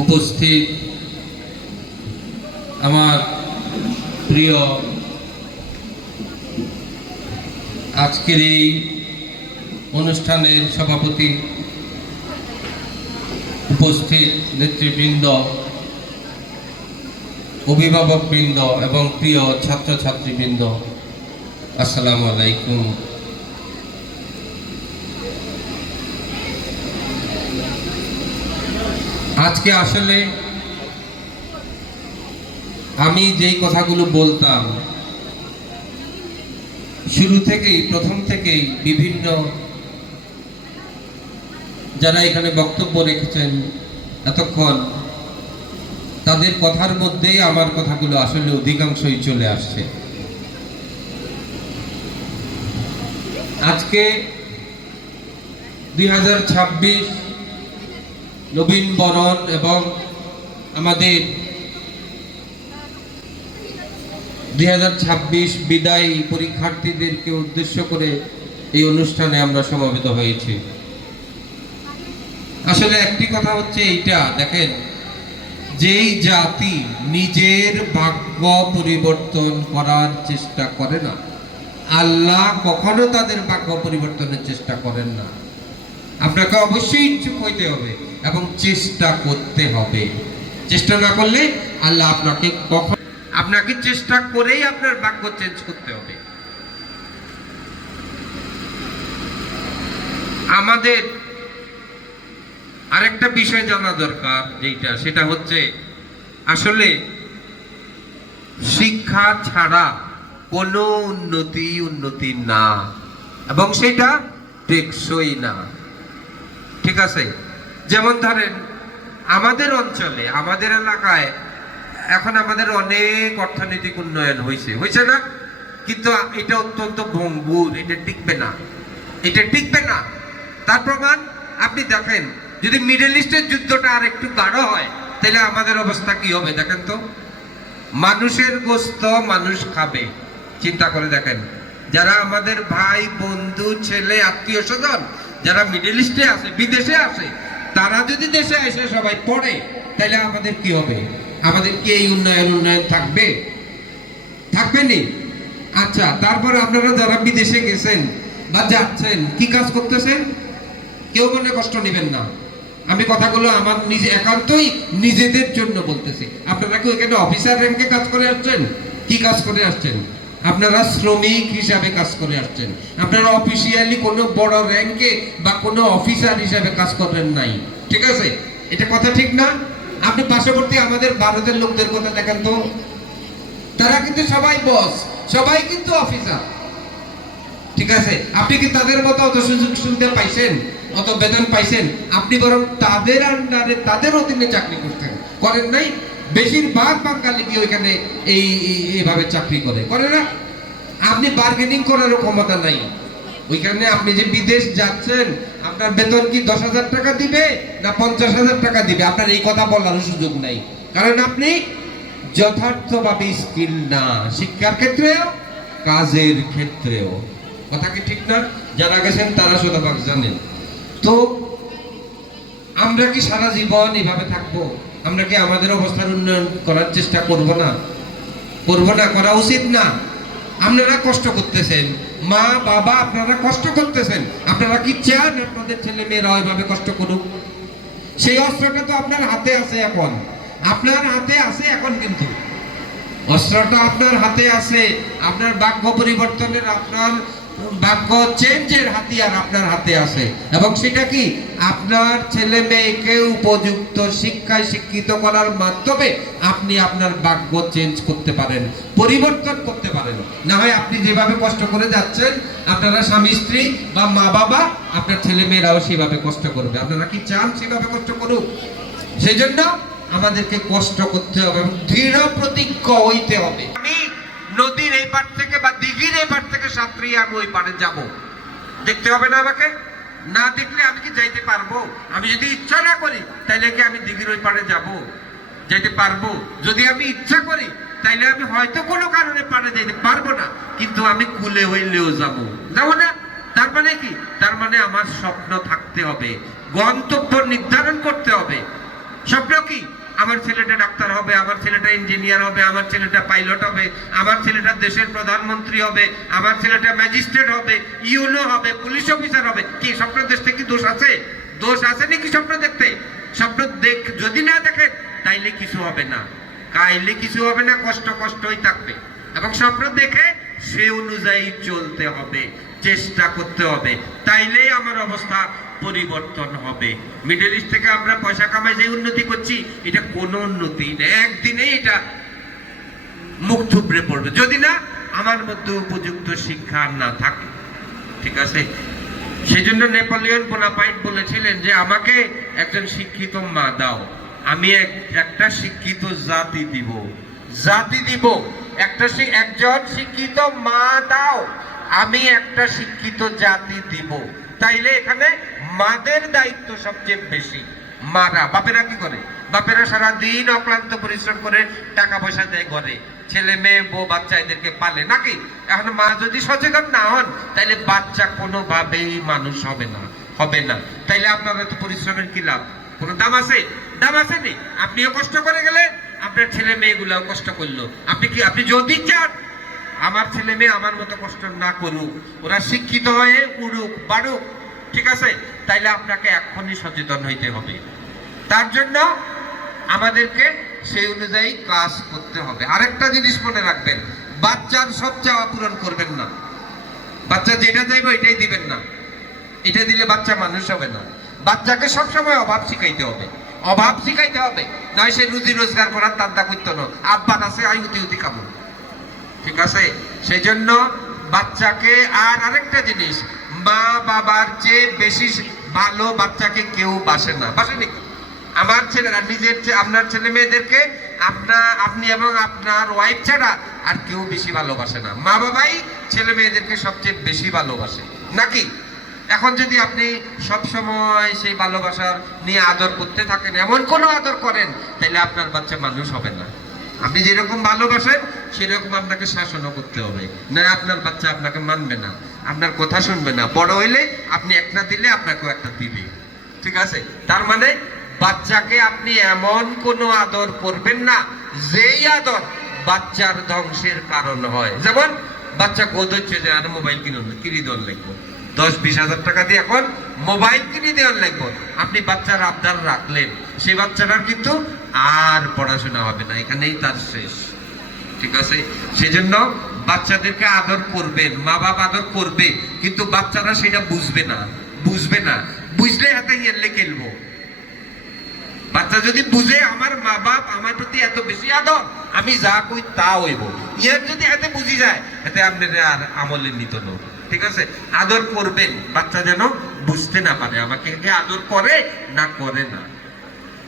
উপস্থিত আমার প্রিয় আজকের এই অনুষ্ঠানের সভাপতি, উপস্থিত নেতৃবৃন্দ, অভিভাবকবৃন্দ এবং প্রিয় ছাত্রছাত্রীবৃন্দ, আসসালামু আলাইকুম। আজকে আসলে আমি যেই কথাগুলো বলতাম প্রথম থেকেই বিভিন্ন যারা এখানে বক্তব্য রেখেছেন এতক্ষণ, তাদের কথার মধ্যেই আমার কথাগুলো আসলে অধিকাংশই চলে আসছে। আজকে 2026 নবীন বরণ এবং আমাদের 2026 বিদায়ী পরীক্ষার্থীদেরকে উদ্দেশ্য করে এই অনুষ্ঠানে আমরা সমবেত হয়েছি। আসলে একটি কথা হচ্ছে এইটা, দেখেন, যেই জাতি নিজের ভাগ্য পরিবর্তন করার চেষ্টা করে না, আল্লাহ কখনো তাদের ভাগ্য পরিবর্তনের চেষ্টা করেন না। আপনাকে অবশ্যই ইচ্ছুক হইতে হবে এবং চেষ্টা করতে হবে। চেষ্টা না করলে আল্লাহ আপনাকে চেষ্টা করেই আপনার ভাগ্য চেঞ্জ করতে হবে। আমাদের আরেকটা বিষয় জানা দরকার, সেটা হচ্ছে আসলে শিক্ষা ছাড়া কোনো উন্নতি না, এবং সেটা টেকসই না। ঠিক আছে? যেমন ধরেন আমাদের অঞ্চলে, আমাদের এলাকায় এখন আমাদের অনেক অর্থনৈতিক উন্নয়ন হয়েছে না, কিন্তু এটা অত্যন্ত ভঙ্গুর, এটা টিকবে না। তার প্রমাণ আপনি দেখেন, যদি মিডল ইস্টের যুদ্ধটা আর একটু গাঢ় হয় তাহলে আমাদের অবস্থা কি হবে দেখেন তো। মানুষের গোশত মানুষ খাবে, চিন্তা করে দেখেন। যারা আমাদের ভাই বন্ধু ছেলে আত্মীয় স্বজন যারা মিডল ইস্টে আছে, বিদেশে আছে, তারা যদি দেশে এসে সবাই পড়ে তাহলে আমাদের কি হবে? আমাদের কি এই উন্নয়ন থাকবে নি? আচ্ছা, তারপর আপনারা যারা বিদেশে গেছেন বা যাচ্ছেন, কি কাজ করতেছেন? কেউ মনে কষ্ট নেবেন না, আমি কথাগুলো আমার একান্তই নিজেদের জন্য বলতেছি। আপনারা কি ওইখানে অফিসার র্যাঙ্কে কাজ করে আসছেন? কি কাজ করে আসছেন? আপনারা শ্রমিক হিসাবে কাজ করে আসছেন। আপনারা অফিসিয়ালি কোনো বড় র্যাঙ্কে বা কোনো অফিসার হিসাবে কাজ করেন নাই। ঠিক আছে? এটা কথা ঠিক না? আপনি পার্শ্ববর্তী আমাদের ভারতের লোকদের কথা দেখেন তো, তারা কিন্তু সবাই বস, সবাই কিন্তু অফিসার। ঠিক আছে? আপনি কি তাদের মতো অত সুযোগ সুবিধা পাইছেন, অত বেতন পাইছেন? আপনি বরং তাদের আন্ডারে, তাদের অধীনে চাকরি করেন নাই। বেশিরভাগ বাঙালি কি ওইখানে এইভাবে চাকরি করে না? আপনি বার্গেনিং করারও ক্ষমতা নাই ওইখানে। আপনি যে বিদেশ যাচ্ছেন, আপনার বেতন কি 10,000 টাকা দিবে না 50,000 টাকা দিবে, আপনার এই কথা বলার সুযোগ নাই, কারণ আপনি যথার্থভাবে স্কিল না, শিক্ষার ক্ষেত্রেও কাজের ক্ষেত্রেও। কথা কি ঠিক না? যারা গেছেন তারা শতভাগ জানেন। তো আমরা কি সারা জীবন এইভাবে থাকবো? আমরা কি আমাদের অবস্থার উন্নয়ন করার চেষ্টা করব না? করা উচিত না। আপনারা কষ্ট করতেছেন, মা বাবা আপনারা কষ্ট করতেছেন, আপনারা কি চান আপনাদের ছেলে মেয়েরা ওইভাবে কষ্ট করুক? সেই অস্ত্রটা তো আপনার হাতে আছে এখন, কিন্তু অস্ত্রটা আপনার হাতে আছে। আপনার ভাগ্য পরিবর্তনের, আপনার ভাগ্য চেঞ্জের হাতিয়ার আপনার হাতে আছে, এবং সেটা কি আপনার ছেলে মেয়েকে উপযুক্ত শিক্ষায় শিক্ষিত করার মাধ্যমে আপনি আপনার ভাগ্য চেঞ্জ করতে পারেন, পরিবর্তন করতে পারেন। না হয় আপনি যেভাবে কষ্ট করে যাচ্ছেন, আপনারা স্বামী স্ত্রী বা মা বাবা, আপনার ছেলে মেয়েরাও সেভাবে কষ্ট করবে। আপনারা কি চান সেভাবে কষ্ট করুক? সেই জন্য আমাদেরকে কষ্ট করতে হবে এবং দৃঢ় প্রতিজ্ঞ হইতে হবে। আমি নদীর এই পার থেকে বা দিঘির এই পার থেকে সাঁতরিয়ে আমি ওই পারে যাব, দেখতে হবে না আমাকে? না দেখলে আমি কি যাইতে পারবো? আমি যদি ইচ্ছা না করি তাহলে কি আমি দিঘির ওই পারে যাইতে পারবো? যদি আমি ইচ্ছা করি তাইলে আমি হয়তো কোনো কারণে পারে যাইতে পারবো না, কিন্তু আমি কুলে হইলেও যাবো না। তার মানে কি? তার মানে আমার স্বপ্ন থাকতে হবে, গন্তব্য নির্ধারণ করতে হবে। স্বপ্ন কি? আমার ছেলেটা ডাক্তার হবে, আমার ছেলেটা ইঞ্জিনিয়ার হবে, আমার ছেলেটা পাইলট হবে, আমার ছেলেটা দেশের প্রধানমন্ত্রী হবে, আমার ছেলেটা ম্যাজিস্ট্রেট হবে, ইউনো হবে, পুলিশ অফিসার হবে। কি স্বপ্ন দেখতে কি দোষ আছে? দোষ আছে নাকি স্বপ্ন দেখতে? স্বপ্ন যদি না দেখেন তাইলে কিছু হবে না, কাইলে কিছু হবে না, কষ্ট কষ্টই থাকবে। এবং স্বপ্ন দেখে সে অনুযায়ী চলতে হবে, চেষ্টা করতে হবে, তাইলেই আমার অবস্থা পরিবর্তন হবে। মিডল ইস্ট থেকে আমরা পয়সা কামাই যে উন্নতি করছি, এটা কোনো উন্নতি না, একদিনেই এটা মুখ থুবড়ে পড়বে, যদি না আমার মধ্যে উপযুক্ত শিক্ষা না থাকে। ঠিক আছে? সেই জন্য নেপোলিয়ন বোনাপার্ট বলেছিলেন যে আমাকে একজন শিক্ষিত মা দাও, আমি একটা শিক্ষিত জাতি দিব, জাতি দিব। একজন শিক্ষিত মা দাও, আমি একটা শিক্ষিত জাতি দিব। তাইলে এখানে মাদের দায়িত্ব সবচেয়ে বেশি। মারা, বাপেরা কি করে? বাপেরা সারাদিন অক্লান্ত পরিশ্রম করে টাকা পয়সা দেয় ঘরে, ছেলে মেয়ে বউ বাচ্চা এদেরকে পালে নাকি? এখন মা যদি সচেতন না হন তাইলে বাচ্চা কোনোভাবেই মানুষ হবে না, হবে না। তাইলে আপনাদের তো পরিশ্রমের কি লাভ? কোনো দাম আছে? দাম আছে নি? আপনিও কষ্ট করে গেলেন, আপনার ছেলে মেয়েগুলাও কষ্ট করলো। আপনি যদি চান আমার ছেলে মেয়ে আমার মতো কষ্ট না করুক, ওরা শিক্ষিত হয়ে উড়ুক বাড়ুক, ঠিক আছে, তাইলে আপনাকে এখনই সচেতন হইতে হবে। তার জন্য আমাদেরকে সেই অনুযায়ী কাজ করতে হবে। আরেকটা জিনিস মনে রাখবেন, বাচ্চার সব চাওয়া পূরণ করবেন না। বাচ্চা যেটা চাইবে এটাই দিবেন না, এটা দিলে বাচ্চা মানুষ হবে না। বাচ্চাকে সবসময় অভাব শিখাইতে হবে, অভাব শিখাইতে হবে, নয় সে রুজি রোজগার করার তান্দা করতো না, আব্বান আছে আই উতি উতি কামড়। ঠিক আছে? সেই জন্য বাচ্চাকে, আর আরেকটা জিনিস, মা বাবার চেয়ে বেশি ভালো বাচ্চাকে কেউ বাসে না। বাসে নাকি? আমার ছেলেরা নিজের, আপনার ছেলে মেয়েদেরকে আপনি এবং আপনার ওয়াইফ ছাড়া আর কেউ বেশি ভালোবাসে না। মা বাবাই ছেলে মেয়েদেরকে সবচেয়ে বেশি ভালোবাসে নাকি? এখন যদি আপনি সব সময় সেই ভালোবাসার নিয়ে আদর করতে থাকেন, এমন কোনো আদর করেন, তাহলে আপনার বাচ্চা মানুষ হবে না। আপনি যেরকম ভালোবাসেন সেরকম আপনাকে শাসনও করতে হবে, না আপনার বাচ্চা আপনাকে মানবে না, আপনার কথা শুনবে না। বড় হইলে আপনি একটা দিলে আপনাকেও একটা দিবে। ঠিক আছে? তার মানে বাচ্চাকে আপনি এমন কোনো আদর করবেন না যেই আদর বাচ্চার ধ্বংসের কারণ হয়। যেমন বাচ্চা কোদ হচ্ছে যে আর মোবাইল কিনে দেওয়ার লাগবে, 10-20 হাজার টাকা দিয়ে এখন মোবাইল কিনে দেওয়ার লাগবে। আপনি বাচ্চার আবদার রাখলেন, সেই বাচ্চাটার কিন্তু আর পড়াশোনা হবে না, এখানেই তার শেষ। ঠিক আছে? সেজন্য বাচ্চাদেরকে আদর করবেন, মা বাপ আদর করবে, কিন্তু বাচ্চারা সেটা বুঝবে না, বুঝবে না। বুঝলে হাতে গেলে খেলবো। বাচ্চা যদি বুঝে আমার মা বাপ আমার প্রতি এত বেশি আদর, আমি যা কই তা হইব, ইয়ার যদি হাতে বুঝি যায়, হাতে আপনার আর আমলে নিত না। ঠিক আছে? আদর করবেন, বাচ্চা যেন বুঝতে না পারে আমাকে আদর করে না করে না।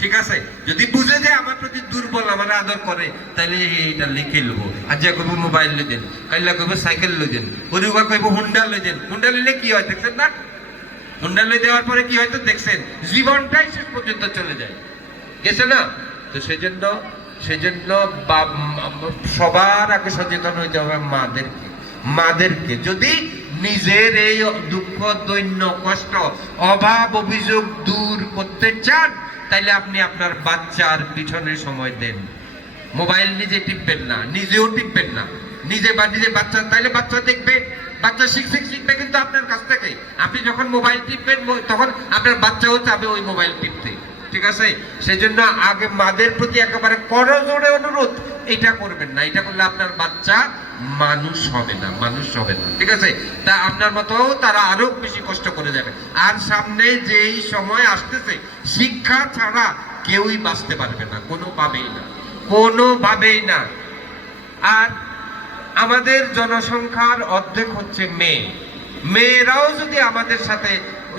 ঠিক আছে? যদি বুঝে যায় আমার প্রতি দুর্বল, আমার আদর করে, তাহলে এইটা লিখে নেবো। আর যা কইব মোবাইল লই দেন, কাইলা কইব সাইকেল লই দেন, পরিবা কইব হুন্ডা লই দেন। হুন্ডা লইলে কি হয় দেখছেন না? হুন্ডা লই দেওয়ার পরে কি হয়তো দেখছেন, জীবনটাই শেষ পর্যন্ত চলে যায়, গেছে না? তো সেজন্য সবার আগে সচেতন হইতে হবে মাদেরকে। যদি নিজের এই দুঃখ, দৈন্য, কষ্ট, অভাব, অভিযোগ দূর করতে চান, তাইলে আপনি আপনার বাচ্চার পিছনে সময় দেন। মোবাইল নিজে টিপবেন না, নিজেও টিপবেন না, নিজে বাচ্চা, তাইলে বাচ্চা দেখবে, বাচ্চা শিখবে কিন্তু আপনার কাছ থেকে। আপনি যখন মোবাইল টিপবেন তখন আপনার বাচ্চাও চাবে ওই মোবাইল টিপতে। ঠিক আছে? সেই জন্য আগে মাদের প্রতি একেবারে করজোড়ে অনুরোধ, এটা করবেন না, এটা করলে আপনার বাচ্চা মানুষ হবে না, মানুষ হবে না। ঠিক আছে? তা আপনার মতো তারা আরো বেশি কষ্ট করে যাবে। আর সামনে যেই সময় আসতেছে, শিক্ষা ছাড়া কেউই বাঁচতে পারবে না, কোনোভাবেই না, কোনোভাবেই না। আর আমাদের জনসংখ্যার অর্ধেক হচ্ছে মেয়ে। মেয়েরাও যদি আমাদের সাথে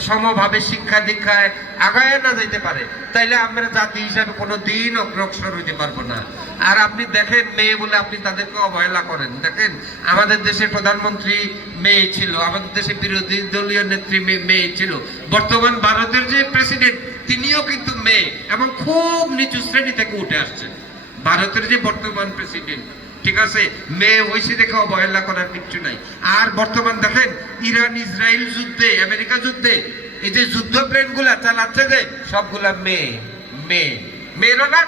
সমভাবে শিক্ষা দীক্ষায় আগায় না যেতে পারে, তাইলে আমরা জাতি হিসাবে কোনো দিন অগ্রসর হইতে পারবো না। আর আপনি দেখেন, মেয়ে বলে আপনি তাদেরকে অবহেলা করেন। দেখেন, আমাদের দেশের প্রধানমন্ত্রী মেয়ে ছিল, আমাদের দেশের বিরোধী দলীয় নেত্রী মেয়ে ছিল, বর্তমান ভারতের যে প্রেসিডেন্ট তিনিও কিন্তু মেয়ে, এবং খুব নিচু শ্রেণী থেকে উঠে আসছেন। ভারতের যে বর্তমান প্রেসিডেন্ট ঠিক আছে, মেয়ে হয়েছে দেখে অবহেলা করার কিচ্ছু নাই। আর বর্তমান দেখেন ইরান ইসরায়েল যুদ্ধে, আমেরিকা যুদ্ধে এই যে যুদ্ধ প্লেন গুলা চালাচ্ছে যে সবগুলা মেয়ে মেয়ে মেয়েরও না,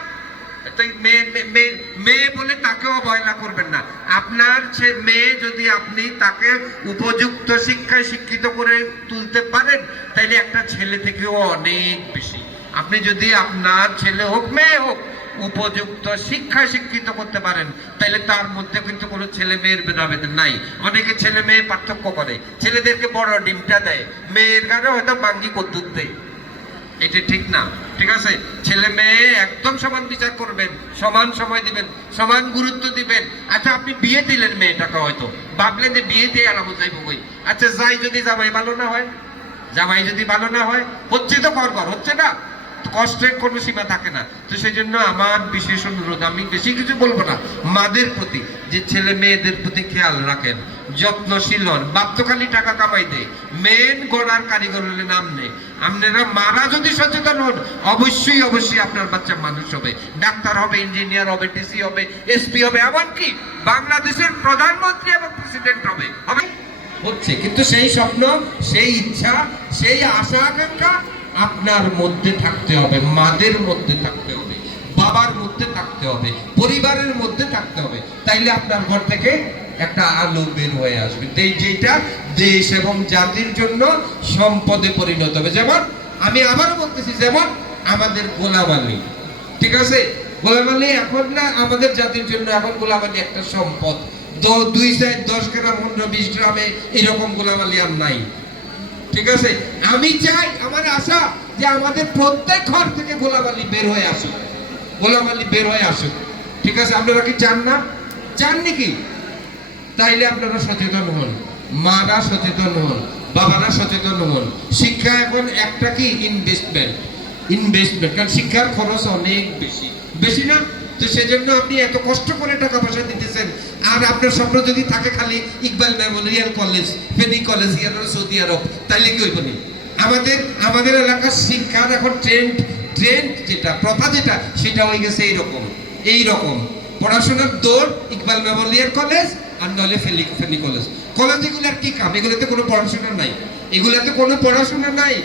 মেয়ে বলে তাকে অবহেলা করবেন না। আপনার মেয়ে যদি আপনি তাকে উপযুক্ত শিক্ষায় শিক্ষিত করে তুলতে পারেন তাইলে একটা ছেলে থেকেও অনেক বেশি। আপনি যদি আপনার ছেলে হোক মেয়ে হোক উপযুক্ত শিক্ষায় শিক্ষিত করতে পারেন তাইলে তার মধ্যে কিন্তু কোনো ছেলে মেয়ের ভেদাভেদ নাই। অনেকে ছেলে মেয়ে পার্থক্য করে, ছেলেদেরকে বড় ডিমটা দেয়, মেয়ের গানে হয়তো বাঙ্গি কদ্দুর দেয়। এটা ঠিক না, ঠিক আছে? ছেলে মেয়ে একদম সমান বিচার করবেন, সমান সময় দিবেন, সমান গুরুত্ব দিবেন। আচ্ছা আপনি বিয়ে দিলেন মেয়েটাকে, হয়তো ভাবলেন যে বিয়ে দিয়ে আরাম যাইব বই, আচ্ছা যাই যদি জামাই ভালো না হয়, জামাই যদি ভালো না হয়, হচ্ছে তো করবার হচ্ছে না, কষ্টের কোনো সীমা থাকে না। তো সেই জন্য আমার বিশেষ অনুরোধ, আমি বেশি কিছু বলবো না, মাদের প্রতি যে ছেলে মেয়েদের প্রতি খেয়াল রাখেন, যত্নশীল হন। বাপ তো খালি টাকা কামাই দেয়, মেন গড়ার কারিগর হলে নাম নেই। আপনারা মারা যদি সচেতন হন অবশ্যই অবশ্যই আপনার বাচ্চা মানুষ হবে, ডাক্তার হবে, ইঞ্জিনিয়ার হবে, ডিসি হবে, এসপি হবে, এমনকি বাংলাদেশের প্রধানমন্ত্রী এবং প্রেসিডেন্ট হবে হবে হচ্ছে। কিন্তু সেই স্বপ্ন, সেই ইচ্ছা, সেই আশা আকাঙ্ক্ষা আপনার মধ্যে থাকতে হবে, মাদের মধ্যে থাকতে হবে, বাবার মধ্যে থাকতে হবে, পরিবারের মধ্যে থাকতে হবে। তাইলে আপনার ঘর থেকে একটা আলো বের হয়ে আসবে, যেটা দেশ এবং জাতির জন্য সম্পদে পরিণত হবে। যেমন আমি আবারও বলতেছি, যেমন আমাদের গোলাম আলী, ঠিক আছে? গোলাম আলী এখন না আমাদের জাতির জন্য, এখন গোলাম আলী একটা সম্পদ। 2 4 10 গ্রাম 15 20 গ্রামে এরকম গোলাম আলী আর নাই, ঠিক আছে? আমি চাই, আমার আশা যে আমাদের প্রত্যেক ঘর থেকে গোলাম আলী বের হয়ে আসুক, গোলাম আলী বের হয়ে আসুক, ঠিক আছে? আপনারা কি চান না? চান নাকি? তাইলে আপনারা সচেতন হন, মারা সচেতন হন, বাবারা সচেতন হন। শিক্ষা এখন একটা কি ইনভেস্টমেন্ট, ইনভেস্টমেন্ট, কারণ শিক্ষার খরচ অনেক বেশি, বেশি না? তো সেজন্য আপনি এত কষ্ট করে টাকা পয়সা দিতেছেন, আর আপনার স্বপ্ন যদি থাকে খালি Iqbal memorial college, Feni college, Saudi Arab, তাইলে কি হইব? আমাদের এলাকার শিক্ষার এখন ট্রেন্ড যেটা, প্রথা যেটা, সেটা হয়ে গেছে এইরকম পড়াশোনার দৌড়, ইকবাল মেমোরিয়াল কলেজ আর নলে ফেনী কলেজ। কলেজগুলোর কি কাম? এগুলোতে কোনো পড়াশোনা নাই, এগুলাতে কোনো পড়াশোনা নাই,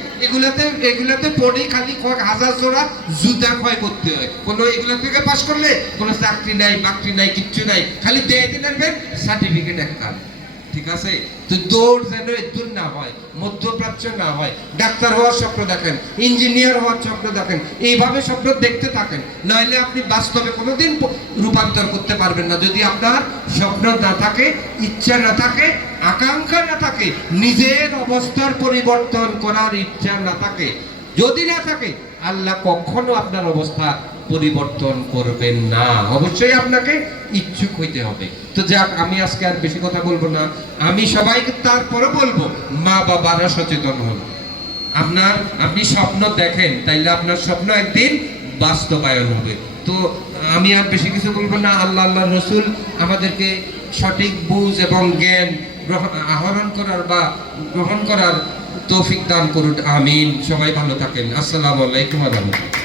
এগুলাতে পড়ে খালি হাজার জোড়া জুতা ক্ষয় করতে হয়। কোনো এগুলা থেকে পাস করলে কোনো চাকরি নাই, বাকরি নাই, কিচ্ছু নাই, খালি দিয়ে দিলেন সার্টিফিকেট একটা, ঠিক আছে? তো দৌড় যেন দূর না হয়, মধ্যপ্রাচ্য না হয়। ডাক্তার হওয়ার স্বপ্ন দেখেন, ইঞ্জিনিয়ার হওয়ার স্বপ্ন দেখেন, এইভাবে স্বপ্ন দেখতে থাকেন, নইলে আপনি বাস্তবে কোনোদিন রূপান্তর করতে পারবেন না। যদি আপনার স্বপ্ন না থাকে, ইচ্ছা না থাকে, আকাঙ্ক্ষা না থাকে, নিজের অবস্থার পরিবর্তন করার ইচ্ছা না থাকে, যদি না থাকে, আল্লাহ কখনো আপনার অবস্থা পরিবর্তন করবেন না। অবশ্যই আপনাকে ইচ্ছুক হইতে হবে। তো যাক, আমি আজকে আর বেশি কথা বলবো না। আমি সবাইকে তারপরে বলবো, মা বাবারা সচেতন হন। আপনি স্বপ্ন দেখেন, তাইলে আপনার স্বপ্ন একদিন বাস্তবায়ন হবে। তো আমি আর বেশি কিছু বলবো না। আল্লাহ রসুল আমাদেরকে সঠিক বুঝ এবং জ্ঞান আহরণ করার বা গ্রহণ করার তৌফিক দান করুন, আমিন। সবাই ভালো থাকেন। আসসালামু আলাইকুম ওয়া রাহমাতুল্লাহ।